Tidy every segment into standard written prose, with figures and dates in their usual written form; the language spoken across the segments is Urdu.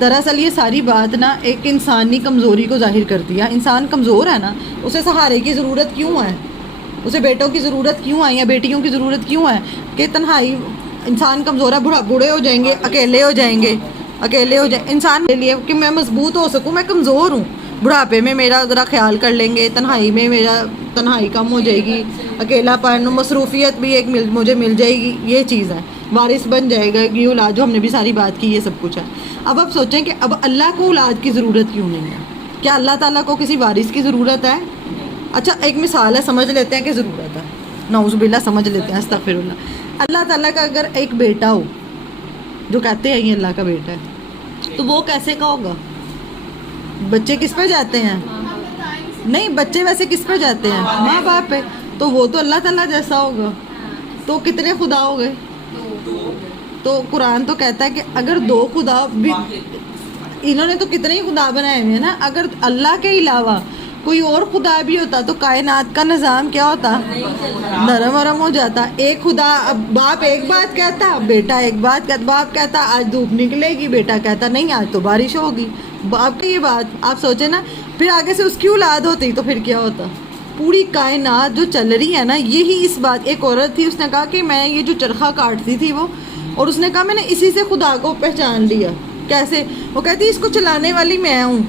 دراصل یہ ساری بات نا ایک انسانی کمزوری کو ظاہر کرتی ہے. انسان کمزور ہے نا, اسے سہارے کی ضرورت کیوں ہے, اسے بیٹوں کی ضرورت کیوں ہے یا بیٹیوں کی ضرورت کیوں ہے کہ تنہائی انسان کمزور ہے, بوڑھے ہو جائیں گے, اکیلے ہو جائیں گے, انسان کے لیے کہ میں مضبوط ہو سکوں, میں کمزور ہوں, بڑھاپے میں میرا ذرا خیال کر لیں گے, تنہائی میں میرا تنہائی کم ہو جائے گی, اکیلا پن مصروفیت بھی ایک مجھے مل جائے گی, یہ چیز ہے, وارث بن جائے گا یہ اولاد, جو ہم نے بھی ساری بات کی, یہ سب کچھ ہے. اب آپ سوچیں کہ اب اللہ کو اولاد کی ضرورت کیوں نہیں ہے, کیا اللہ تعالیٰ کو کسی وارث کی ضرورت ہے؟ اچھا ایک مثال ہے, سمجھ لیتے ہیں کہ ضرورت ہے, نعوذ باللہ سمجھ لیتے ہیں, استغفر اللہ. اللہ تعالیٰ کا اگر ایک بیٹا ہو, جو کہتے ہیں یہ اللہ کا بیٹا ہے, تو وہ کیسے کا ہوگا؟ بچے کس پہ جاتے ہیں؟ نہیں, بچے ویسے کس پہ جاتے ہیں؟ ماں باپ پہ. تو وہ تو اللہ تعالیٰ جیسا ہوگا. تو کتنے خدا ہو گئے؟ تو قرآن تو کہتا ہے کہ اگر دو خدا بھی, انہوں نے تو کتنے ہی خدا بنائے ہوئے ہیں نا, اگر اللہ کے علاوہ کوئی اور خدا بھی ہوتا تو کائنات کا نظام کیا ہوتا؟ نرم ورم ہو جاتا. ایک خدا, اب باپ ایک بات کہتا, بیٹا ایک بات کہتا, باپ کہتا آج دھوپ نکلے گی, بیٹا کہتا نہیں آج تو بارش ہوگی. باپ کی یہ بات آپ سوچیں نا, پھر آگے سے اس کی اولاد ہوتی تو پھر کیا ہوتا؟ پوری کائنات جو چل رہی ہے نا, یہی اس بات. ایک عورت تھی, اس نے کہا کہ میں یہ جو چرخہ کاٹتی تھی وہ, اور اس نے کہا میں نے اسی سے خدا کو پہچان لیا. کیسے؟ وہ کہتی اس کو چلانے والی میں ہوں,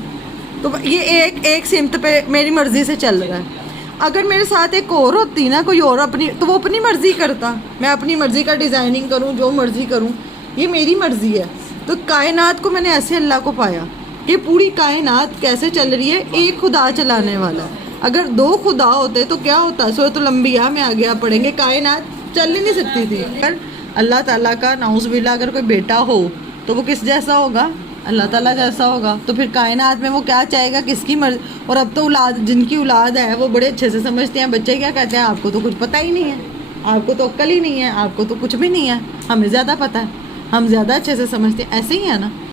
تو یہ ایک سمت پہ میری مرضی سے چل رہا ہے. اگر میرے ساتھ ایک اور ہوتی نا, کوئی اور اپنی, تو وہ اپنی مرضی کرتا, میں اپنی مرضی کا ڈیزائننگ کروں, جو مرضی کروں, یہ میری مرضی ہے. تو کائنات کو میں نے ایسے اللہ کو پایا کہ پوری کائنات کیسے چل رہی ہے, ایک خدا چلانے والا. اگر دو خدا ہوتے تو کیا ہوتا؟ سورۃ الانبیاء میں آگے آپ پڑھیں گے, کائنات چل ہی نہیں سکتی تھی. اگر اللہ تعالیٰ کا نعوذ باللہ اگر کوئی بیٹا ہو تو وہ کس جیسا ہوگا؟ اللہ تعالیٰ جیسا ہوگا. تو پھر کائنات میں وہ کیا چاہے گا, کس کی مرضی. اور اب تو اولاد, جن کی اولاد ہے وہ بڑے اچھے سے سمجھتے ہیں. بچے کیا کہتے ہیں, آپ کو تو کچھ پتہ ہی نہیں ہے, آپ کو تو عقل ہی نہیں ہے, آپ کو تو کچھ بھی نہیں ہے, ہمیں زیادہ پتہ ہے, ہم زیادہ اچھے سے سمجھتے ہیں. ایسے ہی ہے نا.